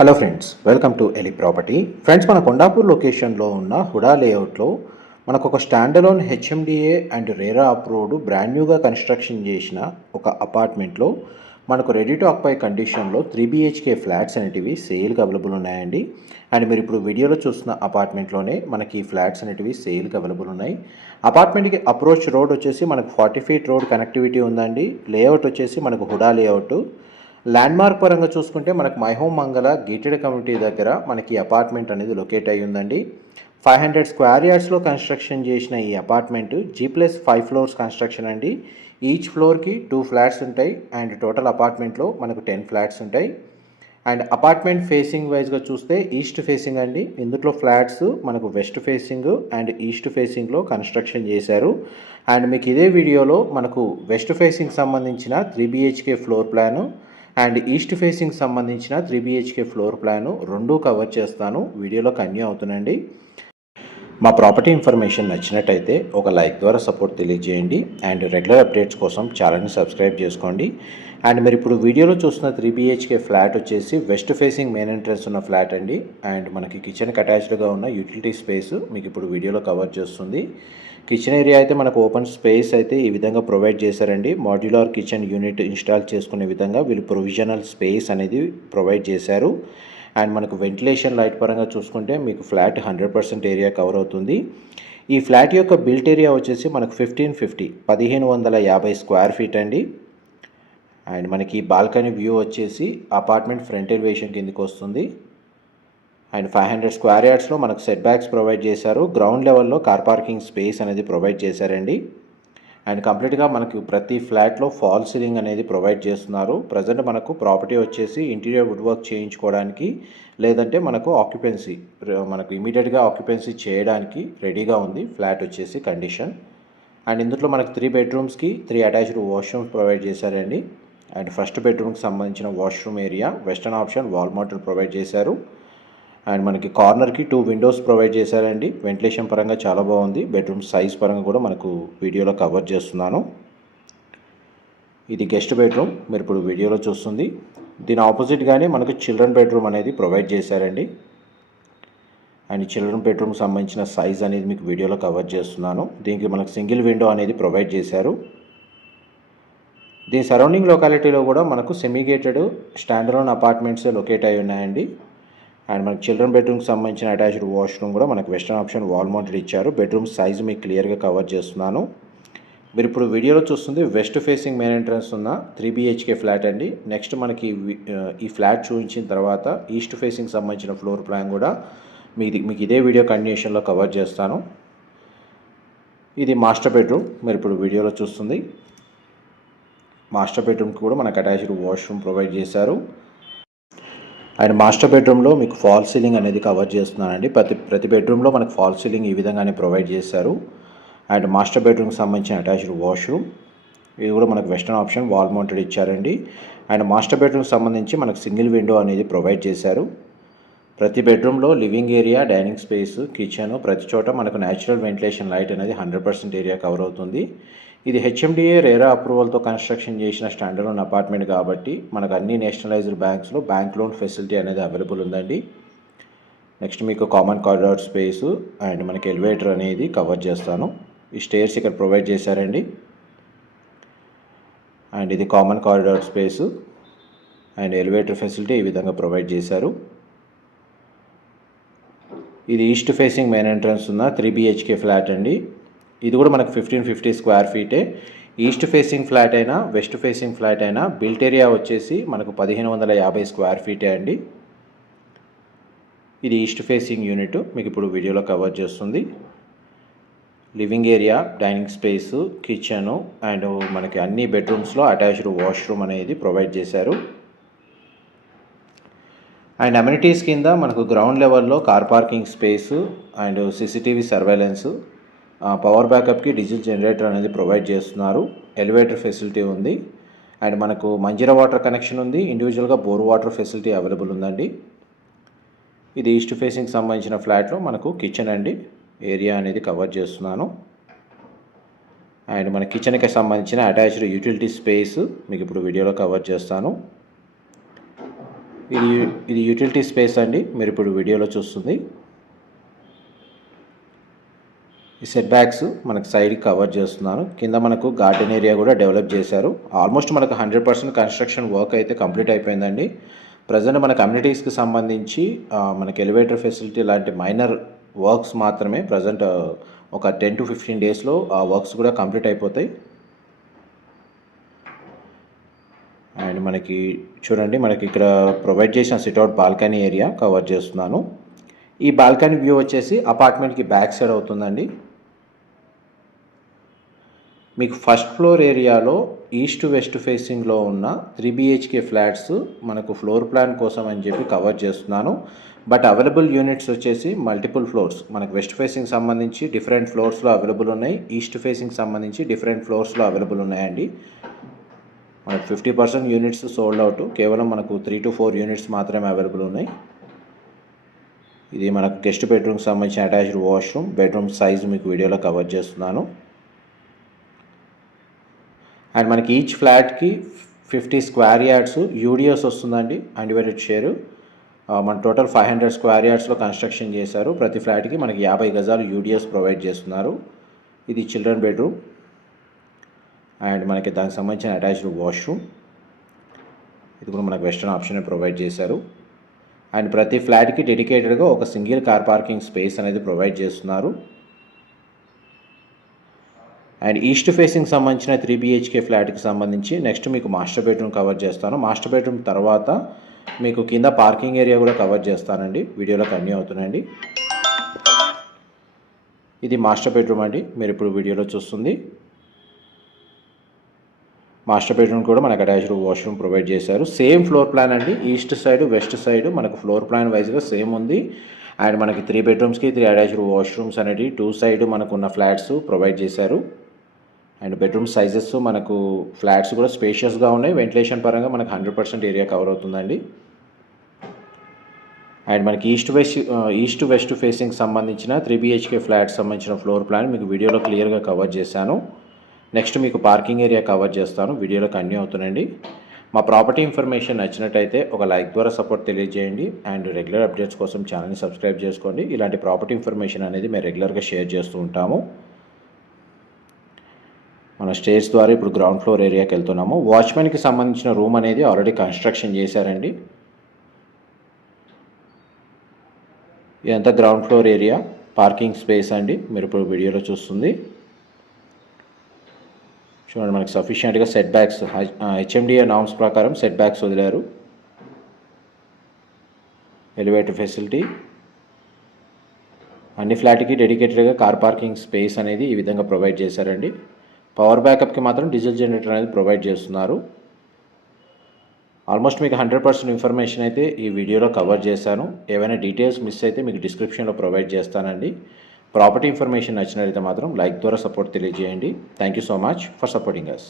Hello friends welcome to Eli property friends మన కొండాపూర్ లొకేషన్లో ఉన్న హుడా లేఅవుట్లో మనకు ఒక standalone HMDA and RERA approved brand న్యూగా కన్స్ట్రక్షన్ చేసిన ఒక అపార్ట్మెంట్లో మనకు రెడీ టు ఆక్పై కండిషన్లో త్రీ బిహెచ్కే ఫ్లాట్స్ అనేటివి సేల్కి అవైలబుల్ ఉన్నాయండి. అండ్ మీరు ఇప్పుడు వీడియోలో చూస్తున్న అపార్ట్మెంట్లోనే మనకి ఈ ఫ్లాట్స్ అనేటివి సేల్కి అవైలబుల్ ఉన్నాయి. అపార్ట్మెంట్కి అప్రోచ్ రోడ్ వచ్చేసి మనకు ఫార్టీ ఫీట్ రోడ్ కనెక్టివిటీ ఉందండి. లేఅవుట్ వచ్చేసి మనకు హుడా లేఅవుట్ ల్యాండ్మార్క్ పరంగా చూసుకుంటే మనకు మైహోమ్ మంగళ గేటెడ్ కమ్యూనిటీ దగ్గర మనకి అపార్ట్మెంట్ అనేది లొకేట్ అయి ఉందండి. ఫైవ్ హండ్రెడ్ స్క్వేర్ యార్డ్స్లో కన్స్ట్రక్షన్ చేసిన ఈ apartment G plus five floors construction అండి. ఈచ్ ఫ్లోర్కి టూ ఫ్లాట్స్ ఉంటాయి అండ్ టోటల్ అపార్ట్మెంట్లో మనకు టెన్ ఫ్లాట్స్ ఉంటాయి. అండ్ అపార్ట్మెంట్ ఫేసింగ్ వైజ్గా చూస్తే ఈస్ట్ ఫేసింగ్ అండి. ఇందులో ఫ్లాట్స్ మనకు వెస్ట్ ఫేసింగ్ అండ్ ఈస్ట్ ఫేసింగ్లో కన్స్ట్రక్షన్ చేశారు. అండ్ మీకు ఇదే వీడియోలో మనకు వెస్ట్ ఫేసింగ్ సంబంధించిన three BHK floor plan and east facing సంబంధించిన త్రీ బిహెచ్కే ఫ్లోర్ ప్లాను రెండూ కవర్ చేస్తాను. వీడియోలో కన్యూ అవుతుందండి. మా ప్రాపర్టీ ఇన్ఫర్మేషన్ నచ్చినట్టయితే ఒక లైక్ ద్వారా సపోర్ట్ తెలియజేయండి. అండ్ రెగ్యులర్ అప్డేట్స్ కోసం ఛానల్ని సబ్స్క్రైబ్ చేసుకోండి. అండ్ మీరు ఇప్పుడు వీడియోలో చూస్తున్న త్రీ బిహెచ్కే ఫ్లాట్ వచ్చేసి వెస్ట్ ఫేసింగ్ మెయిన్ ఎంట్రన్స్ ఉన్న ఫ్లాట్ అండి. అండ్ మనకి కిచెన్కి అటాచ్డ్గా ఉన్న యూటిలిటీ స్పేస్ మీకు ఇప్పుడు వీడియోలో కవర్ చేస్తుంది. కిచెన్ ఏరియా అయితే మనకు ఓపెన్ స్పేస్ అయితే ఈ విధంగా ప్రొవైడ్ చేశారండి. మాడ్యులర్ కిచెన్ యూనిట్ ఇన్స్టాల్ చేసుకునే విధంగా వీళ్ళు ప్రొవిజనల్ స్పేస్ అనేది ప్రొవైడ్ చేశారు. అండ్ మనకు వెంటిలేషన్ లైట్ పరంగా చూసుకుంటే మీకు flat hundred percent area cover అవుతుంది. ఈ ఫ్లాట్ యొక్క బిల్ట్ ఏరియా వచ్చేసి మనకు ఫిఫ్టీన్ ఫిఫ్టీ పదిహేను వందల యాభై స్క్వేర్ ఫీట్ అండి. అండ్ మనకి బాల్కనీ వ్యూ వచ్చేసి అపార్ట్మెంట్ ఫ్రంట్ ఎలివేషన్ కిందకి వస్తుంది. అండ్ ఫైవ్ హండ్రెడ్ స్క్వేర్ యార్డ్స్లో మనకు సెట్ బ్యాక్స్ ప్రొవైడ్ చేశారు. గ్రౌండ్ లెవెల్లో కార్ పార్కింగ్ స్పేస్ అనేది ప్రొవైడ్ చేశారండి. అండ్ కంప్లీట్గా మనకు ప్రతి ఫ్లాట్లో ఫాల్ సీలింగ్ అనేది ప్రొవైడ్ చేస్తున్నారు. ప్రజెంట్ మనకు ప్రాపర్టీ వచ్చేసి ఇంటీరియర్ వుడ్ వర్క్ చేయించుకోవడానికి లేదంటే మనకు ఆక్యుపెన్సీ మనకు ఇమీడియట్గా ఆక్యుపెన్సీ చేయడానికి రెడీగా ఉంది ఫ్లాట్ వచ్చేసి కండిషన్. అండ్ ఇందులో మనకు త్రీ బెడ్రూమ్స్కి త్రీ అటాచ్డ్ వాష్రూమ్స్ ప్రొవైడ్ చేశారండి. అండ్ ఫస్ట్ బెడ్రూమ్కి సంబంధించిన washroom area western option wall provide చేశారు. అండ్ మనకి కార్నర్కి టూ విండోస్ ప్రొవైడ్ చేశారండి. వెంటిలేషన్ పరంగా చాలా బాగుంది. బెడ్రూమ్ సైజ్ పరంగా కూడా మనకు వీడియోలో కవర్ చేస్తున్నాను. ఇది గెస్ట్ బెడ్రూమ్. మీరు ఇప్పుడు వీడియోలో చూస్తుంది. దీని ఆపోజిట్గానే మనకు చిల్డ్రన్ బెడ్రూమ్ అనేది ప్రొవైడ్ చేశారండి. అండ్ చిల్డ్రన్ బెడ్రూమ్కి సంబంధించిన సైజ్ అనేది మీకు వీడియోలో కవర్ చేస్తున్నాను. దీనికి మనకు సింగిల్ విండో అనేది ప్రొవైడ్ చేశారు. దీని సరౌండింగ్ లొకాలిటీలో కూడా మనకు సెమీగేటెడ్ స్టాండర్లోన్ అపార్ట్మెంట్స్ లొకేట్ అయి ఉన్నాయండి. అండ్ మనకి చిల్డ్రన్ బెడ్రూమ్కి సంబంధించిన అటాచ్డ్ వాష్రూమ్ కూడా మనకు వెస్టర్న్ ఆప్షన్ వాల్ మౌంటెడ్ ఇచ్చారు. బెడ్రూమ్ సైజ్ మీకు క్లియర్గా కవర్ చేస్తున్నాను. మీరు ఇప్పుడు వీడియోలో చూస్తుంది వెస్ట్ ఫేసింగ్ మెయిన్ ఎంట్రన్స్ ఉన్న త్రీ బిహెచ్కే ఫ్లాట్ అండి. నెక్స్ట్ మనకి ఈ ఫ్లాట్ చూపించిన తర్వాత ఈస్ట్ ఫేసింగ్ సంబంధించిన ఫ్లోర్ ప్లాన్ కూడా మీది మీకు ఇదే వీడియో కండిషన్లో కవర్ చేస్తాను. ఇది మాస్టర్ బెడ్రూమ్ మీరు ఇప్పుడు వీడియోలో చూస్తుంది. మాస్టర్ బెడ్రూమ్కి కూడా మనకు అటాచ్డ్ వాష్రూమ్ ప్రొవైడ్ చేశారు. అండ్ మాస్టర్ బెడ్రూమ్లో మీకు ఫాల్ సీలింగ్ అనేది కవర్ చేస్తున్నానండి. ప్రతి ప్రతి బెడ్రూమ్లో మనకు ఫాల్ సీలింగ్ ఈ విధంగానే ప్రొవైడ్ చేశారు. అండ్ మాస్టర్ బెడ్రూమ్కి సంబంధించిన అటాచ్డ్ వాష్రూమ్ ఇది కూడా మనకు వెస్టర్న్ ఆప్షన్ వాల్ మౌంటెడ్ ఇచ్చారండి. అండ్ మాస్టర్ బెడ్రూమ్కి సంబంధించి మనకు సింగిల్ విండో అనేది ప్రొవైడ్ చేశారు. ప్రతి బెడ్రూమ్లో living area dining space kitchen ప్రతి చోట మనకు న్యాచురల్ వెంటిలేషన్ లైట్ అనేది హండ్రెడ్ పర్సెంట్ ఏరియా కవర్ అవుతుంది. ఇది హెచ్ఎండిఏ రేరా అప్రూవల్తో కన్స్ట్రక్షన్ చేసిన స్టాండర్డ్ ఉన్న అపార్ట్మెంట్ కాబట్టి మనకు అన్ని నేషనలైజ్డ్ బ్యాంక్స్లో బ్యాంక్ లోన్ ఫెసిలిటీ అనేది అవైలబుల్ ఉందండి. నెక్స్ట్ మీకు కామన్ కారిడార్ స్పేస్ అండ్ మనకి ఎలివేటర్ అనేది కవర్ చేస్తాను. ఈ స్టేర్స్ ఇక్కడ ప్రొవైడ్ చేశారండి. అండ్ ఇది common corridor space and elevator facility ఈ విధంగా ప్రొవైడ్ చేశారు. ఇది ఈస్ట్ ఫేసింగ్ మెయిన్ ఎంట్రన్స్ ఉన్న త్రీ బిహెచ్కే ఫ్లాట్ అండి. ఇది కూడా మనకు ఫిఫ్టీన్ ఫిఫ్టీ స్క్వేర్ ఫీటే ఈస్ట్ ఫేసింగ్ ఫ్లాట్ అయినా వెస్ట్ ఫేసింగ్ ఫ్లాట్ అయినా బిల్ట్ ఏరియా వచ్చేసి మనకు పదిహేను వందల యాభై స్క్వేర్ ఫీటే అండి. ఇది ఈస్ట్ ఫేసింగ్ యూనిట్ మీకు ఇప్పుడు వీడియోలో కవర్ చేస్తుంది. Living area dining space kitchen and మనకి అన్ని బెడ్రూమ్స్లో అటాచ్డ్ వాష్రూమ్ అనేది ప్రొవైడ్ చేశారు. అండ్ అమ్యూనిటీస్ కింద మనకు గ్రౌండ్ లెవెల్లో car parking space and CCTV surveillance power బ్యాకప్కి diesel generator అనేది ప్రొవైడ్ చేస్తున్నారు. ఎలివేటర్ ఫెసిలిటీ ఉంది. అండ్ మనకు మంజీరా వాటర్ కనెక్షన్ ఉంది. ఇండివిజువల్గా బోర్ వాటర్ ఫెసిలిటీ అవైలబుల్ ఉందండి. ఇది ఈస్ట్ ఫేసింగ్ సంబంధించిన ఫ్లాట్లో మనకు కిచెన్ అండి. ఏరియా అనేది కవర్ చేస్తున్నాను. అండ్ మన కిచెన్కి సంబంధించిన అటాచ్డ్ యూటిలిటీ స్పేస్ మీకు ఇప్పుడు వీడియోలో కవర్ చేస్తాను. ఇది ఇది యూటిలిటీ స్పేస్ అండి. మీరు ఇప్పుడు వీడియోలో చూస్తుంది. ఈ సెట్ బ్యాక్స్ మనకు సైడ్ కవర్ చేస్తున్నాను కింద మనకు గార్డెన్ ఏరియా కూడా డెవలప్ చేశారు. ఆల్మోస్ట్ మనకు హండ్రెడ్ పర్సెంట్ కన్స్ట్రక్షన్ వర్క్ అయితే కంప్లీట్ అయిపోయిందండి. ప్రజెంట్ మన కమ్యూనిటీస్కి సంబంధించి మనకి ఎలివేటర్ ఫెసిలిటీ లాంటి మైనర్ వర్క్స్ మాత్రమే ప్రజెంట్ ఒక టెన్ టు ఫిఫ్టీన్ డేస్లో ఆ వర్క్స్ కూడా కంప్లీట్ అయిపోతాయి. అండ్ మనకి చూడండి మనకి ఇక్కడ ప్రొవైడ్ చేసిన సిట్అవుట్ బాల్కనీ ఏరియా కవర్ చేస్తున్నాను. ఈ బాల్కనీ వ్యూ వచ్చేసి అపార్ట్మెంట్కి బ్యాక్ సైడ్ అవుతుందండి. మీకు ఫస్ట్ ఫ్లోర్ ఏరియాలో ఈస్ట్ వెస్ట్ ఫేసింగ్లో ఉన్న త్రీ బిహెచ్కే ఫ్లాట్స్ మనకు ఫ్లోర్ ప్లాన్ కోసం అని చెప్పి కవర్ చేస్తున్నాను. బట్ అవైలబుల్ యూనిట్స్ వచ్చేసి మల్టిపుల్ ఫ్లోర్స్ మనకు వెస్ట్ ఫేసింగ్ సంబంధించి డిఫరెంట్ ఫ్లోర్స్లో అవైలబుల్ ఉన్నాయి. ఈస్ట్ ఫేసింగ్ సంబంధించి డిఫరెంట్ ఫ్లోర్స్లో అవైలబుల్ ఉన్నాయండి. మనకు fifty percent units sold out కేవలం మనకు త్రీ టు ఫోర్ యూనిట్స్ మాత్రమే అవైలబుల్ ఉన్నాయి. ఇది మనకు గెస్ట్ బెడ్రూమ్కి సంబంధించిన అటాచ్డ్ వాష్రూమ్ బెడ్రూమ్ సైజ్ మీకు వీడియోలో కవర్ చేస్తున్నాను. అండ్ మనకి ఈచ్ ఫ్లాట్కి ఫిఫ్టీ స్క్వేర్ యార్డ్స్ యూడిఎస్ వస్తుందండి అన్డివైడెడ్ షేరు మన టోటల్ ఫైవ్ హండ్రెడ్ స్క్వేర్ యార్డ్స్లో కన్స్ట్రక్షన్ చేశారు. ప్రతి ఫ్లాట్కి మనకి యాభై గజాలు యూడిఎస్ ప్రొవైడ్ చేస్తున్నారు. ఇది చిల్డ్రన్ బెడ్రూమ్ అండ్ మనకి దానికి సంబంధించిన అటాచ్డ్ వాష్రూమ్ ఇది కూడా మనకు వెస్టర్న్ ఆప్షన్ ప్రొవైడ్ చేశారు. అండ్ ప్రతి ఫ్లాట్కి డెడికేటెడ్గా ఒక సింగిల్ కార్ పార్కింగ్ స్పేస్ అనేది ప్రొవైడ్ చేస్తున్నారు. అండ్ ఈస్ట్ ఫేసింగ్ సంబంధించిన త్రీ బిహెచ్కే ఫ్లాట్కి సంబంధించి నెక్స్ట్ మీకు మాస్టర్ బెడ్రూమ్ కవర్ చేస్తాను. మాస్టర్ బెడ్రూమ్ తర్వాత మీకు కింద పార్కింగ్ ఏరియా కూడా కవర్ చేస్తానండి. వీడియోలో కన్యూ అవుతున్నాయండి. ఇది మాస్టర్ బెడ్రూమ్ అండి. మీరు ఇప్పుడు వీడియోలో చూస్తుంది. మాస్టర్ బెడ్రూమ్ కూడా మనకు అటాచ్డ్ వాష్రూమ్ ప్రొవైడ్ చేశారు. సేమ్ ఫ్లోర్ ప్లాన్ అండి. ఈస్ట్ సైడ్ వెస్ట్ సైడ్ మనకు ఫ్లోర్ ప్లాన్ వైజ్గా సేమ్ ఉంది. అండ్ మనకి త్రీ బెడ్రూమ్స్కి త్రీ అటాచ్డ్ వాష్రూమ్స్ అనేవి టూ సైడ్ మనకున్న ఫ్లాట్స్ ప్రొవైడ్ చేశారు. అండ్ బెడ్రూమ్ సైజెస్ మనకు ఫ్లాట్స్ కూడా స్పేషియస్గా ఉన్నాయి. వెంటిలేషన్ పరంగా మనకు హండ్రెడ్ పర్సెంట్ ఏరియా కవర్ అవుతుందండి. అండ్ మనకి east west east west facing సంబంధించిన త్రీ బిహెచ్కే ఫ్లాట్స్ సంబంధించిన ఫ్లోర్ ప్లాన్ మీకు వీడియోలో క్లియర్గా కవర్ చేశాను. నెక్స్ట్ మీకు పార్కింగ్ ఏరియా కవర్ చేస్తాను. వీడియోలో కన్యూ అవుతుందండి మా ప్రాపర్టీ ఇన్ఫర్మేషన్ నచ్చినట్టయితే ఒక లైక్ ద్వారా సపోర్ట్ తెలియజేయండి. అండ్ రెగ్యులర్ అప్డేట్స్ కోసం ఛానల్ని సబ్స్క్రైబ్ చేసుకోండి. ఇలాంటి ప్రాపర్టీ ఇన్ఫర్మేషన్ అనేది మేము రెగ్యులర్గా షేర్ చేస్తూ ఉంటాము. మన స్టేజ్ ద్వారా ఇప్పుడు గ్రౌండ్ ఫ్లోర్ ఏరియాకి వెళ్తున్నాము. వాచ్మెన్కి సంబంధించిన రూమ్ అనేది ఆల్రెడీ కన్స్ట్రక్షన్ చేశారండి. ఇదంతా ground floor area parking space అండి. మీరు ఇప్పుడు వీడియోలో చూస్తుంది. చూడండి మనకి సఫిషియెంట్గా సెట్ బ్యాక్స్ హెచ్ఎండిఏ నామ్స్ ప్రకారం సెట్ బ్యాక్స్ వదిలారు. ఎలివేటర్ ఫెసిలిటీ అన్ని ఫ్లాట్కి డెడికేటెడ్గా కార్ పార్కింగ్ స్పేస్ అనేది ఈ విధంగా ప్రొవైడ్ చేశారండి. పవర్ బ్యాకప్కి మాత్రం డీజిల్ జనరేటర్ అనేది ప్రొవైడ్ చేస్తున్నారు. ఆల్మోస్ట్ మీకు హండ్రెడ్ పర్సెంట్ ఇన్ఫర్మేషన్ అయితే ఈ వీడియోలో కవర్ చేశాను. ఏవైనా డీటెయిల్స్ మిస్ అయితే మీకు డిస్క్రిప్షన్లో ప్రొవైడ్ చేస్తానండి. ప్రాపర్టీ ఇన్ఫర్మేషన్ నచ్చినట్లయితే మాత్రం లైక్ ద్వారా సపోర్ట్ తెలియజేయండి. Thank you so much for supporting us